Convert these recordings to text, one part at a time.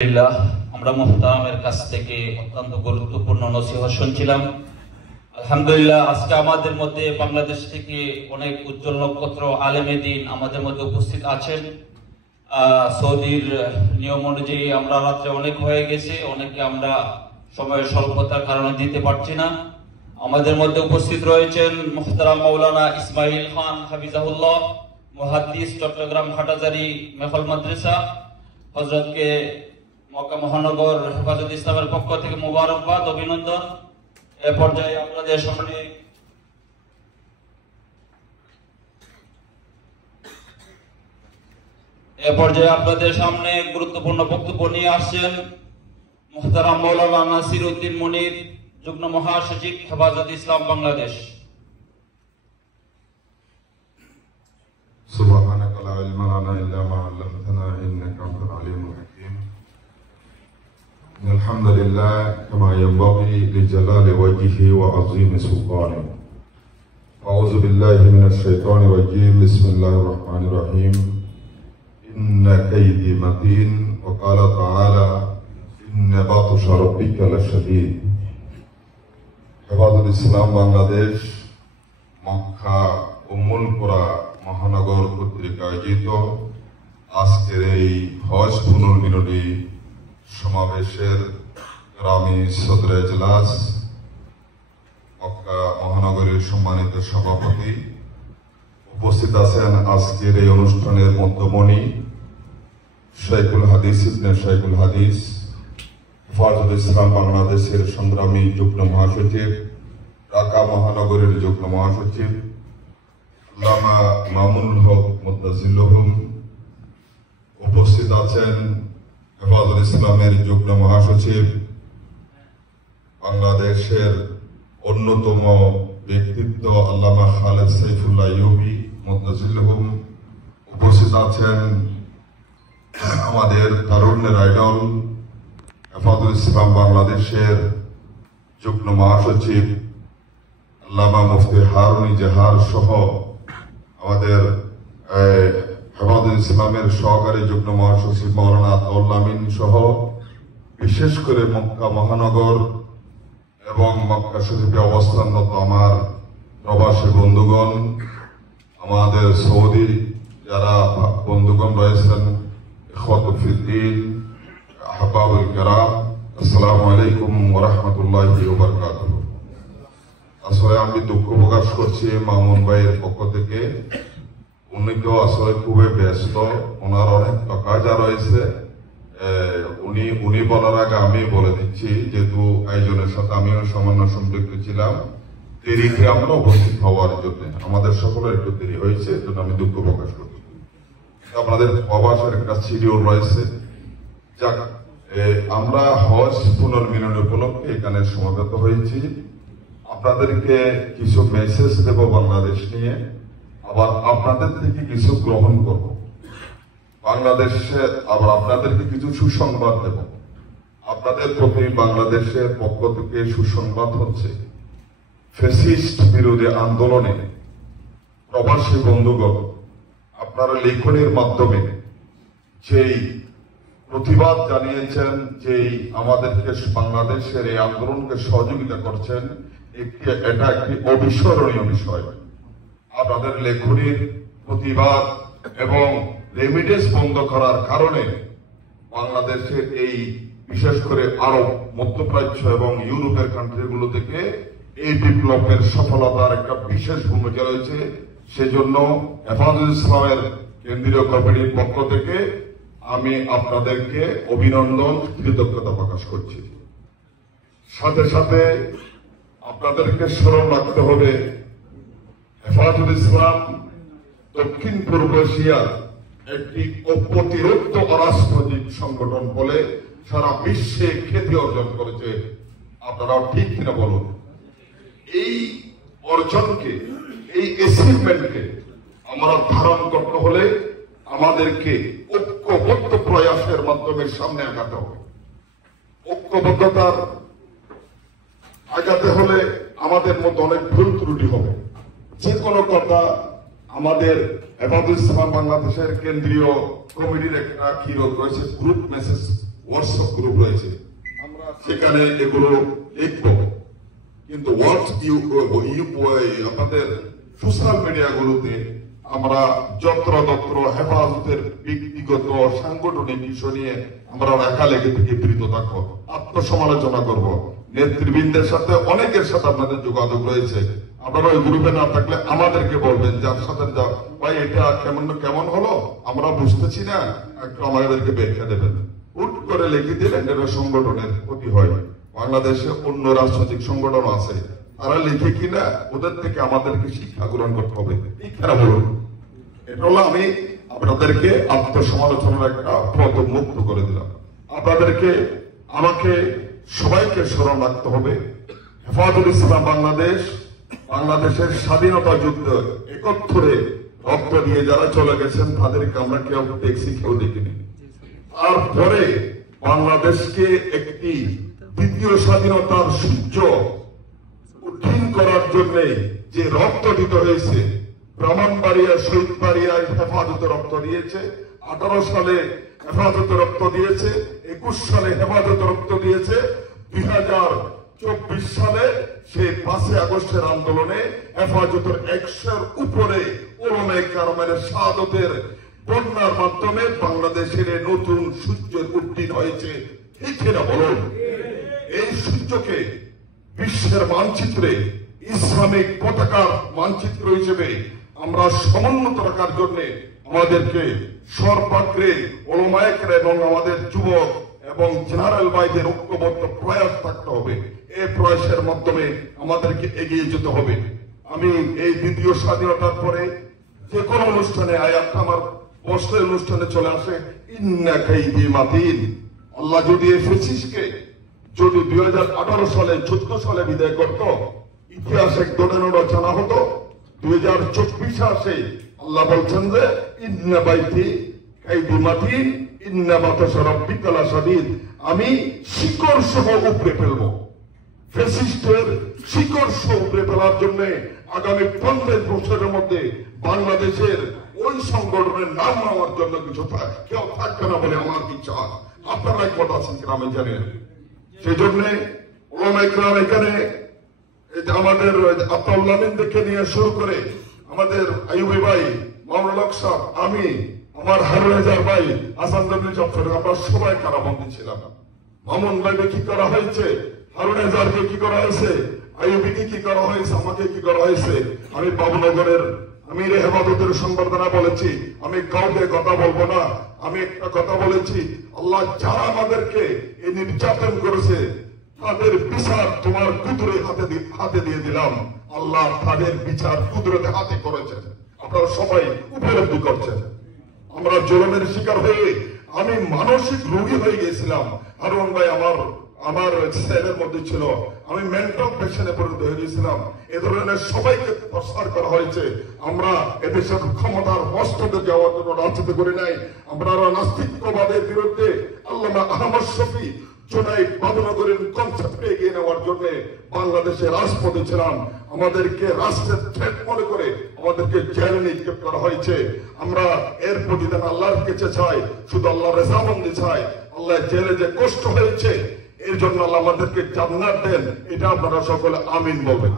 আমরা মুহতারামের কাছ থেকে অত্যন্ত গুরুত্বপূর্ণ নসিহত শুনছিলাম। আলহামদুলিল্লাহ, আজকে আমাদের মধ্যে বাংলাদেশ থেকে অনেক উজ্জ্বল নক্ষত্র আলেমে দ্বীন আমাদের মধ্যে উপস্থিত আছেন। সৌদির নিয়ম অনুযায়ী আমরা রাত্রে অনেক হয়ে গেছে, অনেকে আমরা সময়ের স্বল্পতার কারণে দিতে পারছি না। আমাদের মধ্যে উপস্থিত রয়েছেন মুহতারাম মাওলানা ইসমাইল খান হাফিজাহুল্লাহ, মুহাদ্দিস, চট্টগ্রাম হাটাজারি মেহল মাদ্রাসা। হযরতকে মক্কা মহানগর হেফাজত ইসলামের পক্ষ থেকে মুবারকবাদ, অভিনন্দন। এ পর্যায়ে আপনাদের সামনে গুরুত্বপূর্ণ বক্তব্য নিয়ে আসছেন মুহতারাম মাওলানা নাসির উদ্দিন মুনির, যুগ্ম মহাসচিব হেফাজত ইসলাম বাংলাদেশ। সুবহানাকা লা ইলমা লানা ইল্লা মা 'আল্লামতানা ইন্নাকা আনতাল আলিমুল হাকীম। আলহামদুলিল্লাহ কামা ইয়ানবাগি লিজালালি ওয়াজহিহি ওয়া 'আযীমি সুলতানিহি। আউযু বিল্লাহি মিনাশ শাইতানির রাজীম। বিসমিল্লাহির রাহমানির রাহিম। ইন্না কাইদি মাতিন ওয়া ক্বালা তাআলা ইন্না বাতশা রাব্বিকা লাশাদীদ। হেফাজত ইসলাম বাংলাদেশ মক্কা উম্মুল কুরা মহানগর কর্তৃক আয়োজিত আজকের এই হজ পুনর্মিলনী সমাবেশের গ্রামী সদর এজলাস মক্কা মহানগরীর সম্মানিত সভাপতি, উপস্থিত আছেন আজকের এই অনুষ্ঠানের মধ্যমণি শাইখুল হাদিস ইবনে শাইখুল হাদিস হেফাজত ইসলাম বাংলাদেশের সংগ্রামী যুগ্ম মহাসচিব, ঢাকা মহানগরীর যুগ্ম মহাসচিব আল্লামা মামুনুল হক মুত্তাসিলুহুম। উপস্থিত আছেন হেফাজত ইসলামের যুগ্ম মহাসচিব, বাংলাদেশের অন্যতম ব্যক্তিত্ব আল্লামা খালেদ সাইফুল্লাহ ইউবি মুত্তাসিলুহুম। উপস্থিত আছেন আমাদের তারুণ্যের আইডল হেফাজত ইসলাম বাংলাদেশের যুগ্ম মহাসচিব আল্লামা মুফতি হারুন ইজাহার সহ আমাদের হেফাজত ইসলামের সহকারী যুগ্ম মহাসচিব মাওলানা আতাউল আমিন সহ বিশেষ করে মক্কা মহানগর এবং মক্কা শরীফে অবস্থানরত আমার প্রবাসী বন্ধুগণ, আমাদের সৌদি যারা বন্ধুগণ রয়েছেন, ইখওয়াতুল ফিদ্দীন, আহবাবুল কিরাম, আসসালামু আলাইকুম ওয়া রাহমাতুল্লাহি ওয়া বারাকাতুহু। আসলে আমি দুঃখ প্রকাশ করছি মামুন ভাইয়ের পক্ষ থেকে। উনি তো আসলে খুবই ব্যস্ত, ওনার অনেক কাজা রয়েছে। উনি বলার আগে আমি বলে দিচ্ছি, যেহেতু আয়োজনের সাথে আমিও সামান্য সম্পৃক্ত ছিলাম, দেরিতে আমরা উপস্থিত হওয়ার জন্য আমাদের সকলের একটু দেরি হয়েছে, এজন্য আমি দুঃখ প্রকাশ করছি। আপনাদের প্রবাসের একটা শিডিউল রয়েছে। যাক, আমরা হজ পুনর্মিলনী উপলক্ষে এখানে সমবেত হয়েছি। আপনাদেরকে কিছু মেসেজ দেব বাংলাদেশ নিয়ে, আবার আপনাদের থেকে কিছু গ্রহণ করব বাংলাদেশে, আবার আপনাদেরকে কিছু সুসংবাদ দেব। আপনাদের প্রতি বাংলাদেশের পক্ষ থেকে সুসংবাদ হচ্ছে, ফ্যাসিস্ট বিরোধী আন্দোলনে প্রবাসী বন্ধুগণ আপনারা লেখনের মাধ্যমে যেই প্রতিবাদ জানিয়েছেন, যেই আমাদেরকে বাংলাদেশের এই আন্দোলনকে সহযোগিতা করছেন, এটা একটি অবিস্মরণীয় বিষয়। আপনাদের লেখনীর প্রতিবাদ এবং রেমিটেন্স বন্ধ করার কারণে বাংলাদেশের এই বিশেষ করে আরব, মধ্যপ্রাচ্য এবং ইউরোপের কান্ট্রিগুলো থেকে এই বিপ্লবের সফলতার একটা বিশেষ ভূমিকা রয়েছে। সেজন্য হেফাজত ইসলামের কেন্দ্রীয় কমিটির পক্ষ থেকে আমি আপনাদেরকে অভিনন্দন, কৃতজ্ঞতা প্রকাশ করছি। সাথে সাথে আপনাদেরকে স্মরণ রাখতে হবে, হেফাজত ইসলাম দক্ষিণ পূর্ব এশিয়ার একটি অপ্রতিরোধ্য অরাজনৈতিক সংগঠন বলে সারা বিশ্বে খ্যাতি অর্জন করেছে। আপনারাও ঠিক কিনা বলুন? এই অর্জনকে, এই অ্যাচিভমেন্টকে আমরা ধারণ করতে হলে আমাদেরকে ঐক্যবদ্ধ প্রয়াসের মাধ্যমে সামনে আগাতে হবে। ঐক্যবদ্ধতার আগাতে হলে আমাদের মধ্যে অনেক ভুল ত্রুটি হবে। যে কোনো কথা আমাদের হেফাজত ইসলাম বাংলাদেশের কেন্দ্রীয় কমিটির একটা কি রয়েছে, গ্রুপ মেসেজ হোয়াটসঅ্যাপ গ্রুপ রয়েছে, আমরা সেখানে এগুলো লিখব। কিন্তু আপনাদের সোশ্যাল মিডিয়াগুলোতে আমরা যত্রতত্র হেফাজতের ব্যক্তিগত সাংগঠনিক বিষয় নিয়ে আমরা লেখালেখি থেকে বিরত থাকবো, আত্মসমালোচনা করব। নেতৃবৃন্দের সাথে অনেকের সাথে আপনাদের যোগাযোগ রয়েছে, আপনারা ওই গ্রুপে না থাকলে আমাদেরকে বলবেন, যার সাথে ভাই এটা কেমন হলো আমরা বুঝতেছি না, একটু আমাদেরকে ব্যাখ্যা দেবেন। হুট করে লিখে দিলেন এটা সংগঠনের ক্ষতি হয়। বাংলাদেশে অন্য রাজনৈতিক সংগঠন আছে, তারা লিখে কিনা ওদের থেকে আমাদেরকে শিক্ষা গ্রহণ করতে হবে। শিক্ষা বলুন, এটা হলো আমি আপনাদেরকে আত্মসমালোচনার একটা পথ মুক্ত করে দিলাম। আপনাদেরকে আমাকে সবাইকে স্মরণ রাখতে হবে, হেফাজতুল ইসলাম বাংলাদেশের স্বাধীনতা যুদ্ধ একত্রে রক্ত দিয়ে যারা চলে গেছেন তাদেরকে আমরা কেউ দেখছি, কেউ দেখিনি। তারপরে বাংলাদেশকে একটি দ্বিতীয় স্বাধীনতার সূর্য উত্তীর্ণ করার জন্য যে রক্ত দিতে হয়েছে, ব্রাহ্মণবাড়িয়া শহীদবাড়িয়ায় হেফাজতে রক্ত দিয়েছে, 18 সালে হেফাজতে রক্ত দিয়েছে, 21 সালে হেফাজতে রক্ত দিয়েছে, 2024 সালে সেই 5 আগস্টের আন্দোলনে হেফাজতের 100-এর উপরে ওলামায়ে কেরামের শাহাদাতের বন্যার মাধ্যমে বাংলাদেশের নতুন সূর্যের উত্তীর্ণ হয়েছে। ঠিক কিনা বলুন? এই সূর্যকে বিশ্বের মানচিত্রে ইসলামিক পতাকার মানচিত্র হিসেবে আমরা সমুন্নত রাখার জন্য আমাদেরকে সর্বাগ্রে ওলামায়ে কেরাম এবং আমাদের যুবক এবং জেনারেল ভাইদের ঐক্যবদ্ধ প্রয়াস থাকতে হবে। এই প্রয়াসের মাধ্যমে আমাদেরকে এগিয়ে যেতে হবে। আমি এই দ্বিতীয় স্বাধীনতার পরে যে কোনো অনুষ্ঠানে আয়াতটা আমার বস্ত্রের অনুষ্ঠানে চলে আসে, ইন্না কাইদি মাতিন। আল্লাহ যদি এই ফেসিসকে যদি 2018 সালে 14 সালে বিদায় করত, ইতিহাসে দোকানো রচনা হতো। 2024 আসে আল্লাহ বলছেন যে ইন্না বাইতি কাইদি মাতিন ইন্না বাতাসা রাব্বিকা লাশাদীদ। আমি শিকড় সহ উপড়ে ফেলবো। ফ্যাসিস্টের শিকড় সহ উপড়ে ফেলার জন্য আগামী 15 বছরের মধ্যে বাংলাদেশের ওই সংগঠনের নাম নেওয়ার জন্য কিছু কেউ থাকবে না বলে আমার বিশ্বাস। আপনারা একমত আছেন কিনা আমি জানি না। সেই জন্য ওলামায়ে কেরাম এখানে আমাদের আব্দুল আমিন থেকে নিয়ে শুরু করে আমাদের আইয়ুবী ভাই, মাওলানা হক সাহেব, আমি, আমার হারুনেজার ভাই, হাসান জমির চত্বর, আমরা সবাই কারাবন্দী ছিলাম। মামুন ভাইকে কি করা হয়েছে, হারুনেজারকে কি করা হয়েছে, আইয়ুবীকে কি করা হয়েছে, আমাকে কি করা হয়েছে। আমি বাবুনগরের আমির হেফাজতের সংবর্ধনা বলেছি, আমি কাউকে কথা বলবো না। আমি একটা কথা বলেছি, আল্লাহ যারা আমাদেরকে এই নির্যাতন করেছে তাদের বিচার তোমার কুদরতে হাতে দিয়ে দিলাম। আল্লাহ তাদের বিচার কুদরতে হাতে করেছেন, আপনারা সবাই উপলব্ধি করছেন। আমরা জুলুমের শিকার হয়ে আমি মানসিক রোগী হয়ে গেছিলাম। হারুন ভাই আমার সেলের মধ্যে ছিল, আমি মেন্টাল পেশেন্টে পরিণত হয়ে গেছিলাম। এ ধরনের সবাইকে প্রসার করা হয়েছে। আমরা এদেশের ক্ষমতার হস্ততে যাওয়ার জন্য রাজনীতি করি নাই। আমরা নাস্তিকবাদের বিরুদ্ধে আল্লামা আহমদ শফি জুনাইদ বাবুনগরের কনসেপ্টে এগিয়ে নেওয়ার জন্য বাংলাদেশে রাজপথে ছিলাম। আমাদেরকে রাষ্ট্রের থ্রেট মনে করে আমাদেরকে জেলে নিক্ষেপ করা হয়েছে। আমরা এর প্রতিদান আল্লাহর কাছে চাই, শুধু আল্লাহর রেজামন্দি চাই। আল্লাহ জেলে যে কষ্ট হয়েছে এর জন্য আল্লাহ আমাদেরকে জান্নাত দেন, এটা আপনারা সকলে আমিন বলবেন।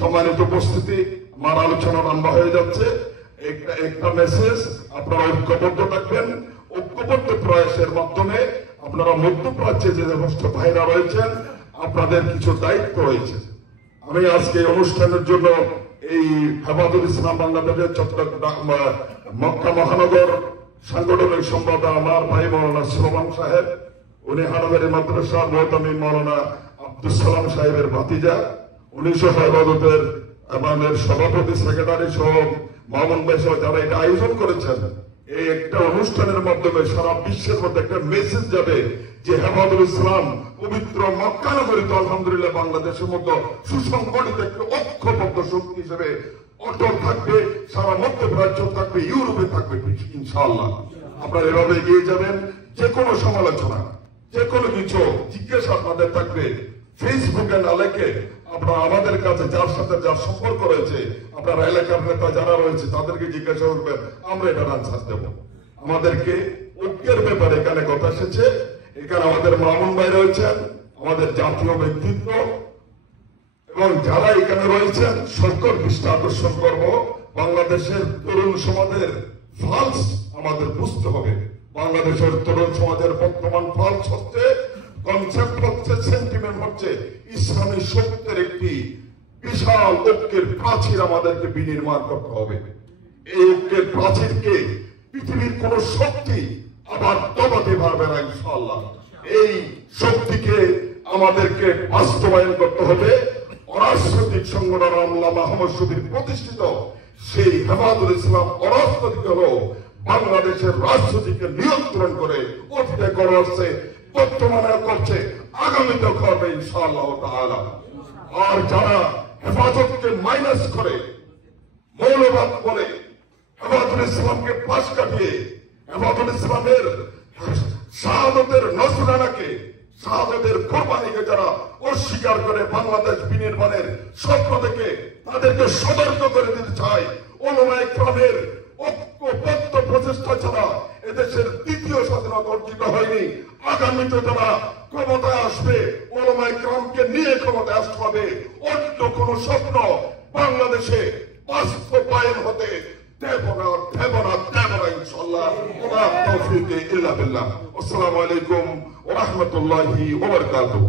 সম্মানিত উপস্থিতি, আমার আলোচনা লম্বা হয়ে যাচ্ছে। একটা মেসেজ, আপনারা ঐক্যবদ্ধ থাকবেন। ঐক্যবদ্ধ প্রয়াসের মাধ্যমে আপনারা মধ্যপ্রাচ্যে যে সমস্ত ভাইরা রয়েছেন আপনাদের কিছু দায়িত্ব রয়েছে। আমি আজকে অনুষ্ঠানের জন্য এই হেফাজতুল ইসলাম বাংলাদেশের চট্টগ্রাম মক্কা মহানগর সাংগঠনিক সম্পাদক আমার ভাই মাওলানা সুলেমান সাহেব, উনি হানাদারি মাদ্রাসার মোহতামি মাওলানা আব্দুল সালাম সাহেবের ভাতিজা, 1900 হেফাজতের আমাদের সভাপতি সেক্রেটারি সহ মামুন ভাই সহ যারা এটা আয়োজন করেছেন। এই একটা অনুষ্ঠানের মাধ্যমে সারা বিশ্বের মধ্যে একটা মেসেজ যাবে যে হেফাজতুল ইসলাম পবিত্র মক্কা নগরীতে আলহামদুলিল্লাহ বাংলাদেশের মতো সুসংগঠিত একটা ঐক্যবদ্ধ শক্তি হিসেবে অটল থাকবে, সারা মধ্যপ্রাচ্য থাকবে, ইউরোপে থাকবে ইনশাআল্লাহ। আপনারা এভাবে এগিয়ে যাবেন। যে কোনো সমালোচনা, যে কোনো কিছু জিজ্ঞাসা আপনাদের থাকবে, ফেসবুকে না লেখে আপনারা আমাদের কাছে যার সাথে যার সম্পর্ক রয়েছে, আপনার এলাকার নেতা যারা রয়েছে তাদেরকে জিজ্ঞাসা করবেন, আমরা এটার আনসার দেব। আমাদেরকে ঐক্যের ব্যাপারে এখানে কথা এসেছে, এখানে আমাদের মামুন ভাই রয়েছেন, আমাদের জাতীয় ব্যক্তিত্ব, এবং যারা এখানে রয়েছেন সকল দৃষ্টি আকর্ষণ করব, বাংলাদেশের তরুণ সমাজের ফালস আমাদের বুঝতে হবে। বাংলাদেশের তরুণ সমাজের বর্তমান ফালস হচ্ছে, কনসেপ্ট হচ্ছে, সেন্টিমেন্ট হচ্ছে ইসলামী সত্যের একটি বিশাল ঐক্যের প্রাচীর আমাদেরকে বিনির্মাণ করতে হবে। এই ঐক্যের প্রাচীরকে পৃথিবীর কোন শক্তি আবার দবাতে পারবে না ইনশাআল্লাহ। এই শক্তিকে আমাদেরকে বাস্তবায়ন করতে হবে। অরাজনৈতিক সংগঠন আল্লামা মোহাম্মদ শফির প্রতিষ্ঠিত সেই হেফাজতুল ইসলাম অরাজনৈতিক হলো বাংলাদেশের রাজনীতিকে নিয়ন্ত্রণ করে অতীতে করে আসছে, বর্তমানে করছে, আগামীতে করবে ইনশাআল্লাহ তাআলা। আর যারা হেফাজতকে মাইনাস করে, মৌলবাদ বলে, হেফাজতুল ইসলামকে পাশ কাটিয়ে হেফাজতুল ইসলামের শাহাদতের নজরানাকে, শাহাদতের কোরবানিকে যারা অস্বীকার করে বাংলাদেশ বিনির্মাণের স্বপ্ন থেকে তাদেরকে সতর্ক করে দিতে চায়। ওলামায়ে কেরামের ঐক্যবদ্ধ প্রচেষ্টা ছাড়া এদেশের দ্বিতীয় স্বাধীনতা অর্জিত হয়নি। আগামীতে যারা ক্ষমতায় আসবে, ওলামায়ে কেরামকে নিয়ে ক্ষমতায় আসতে হবে। অন্য কোন স্বপ্ন বাংলাদেশে বাস্তবায়ন হতে দেব না ইনশাআল্লাহ। ওয়া তাওফীক ইল্লা বিল্লাহ। আসসালামু আলাইকুম ওয়া রাহমাতুল্লাহি ওয়া বারাকাতুহু।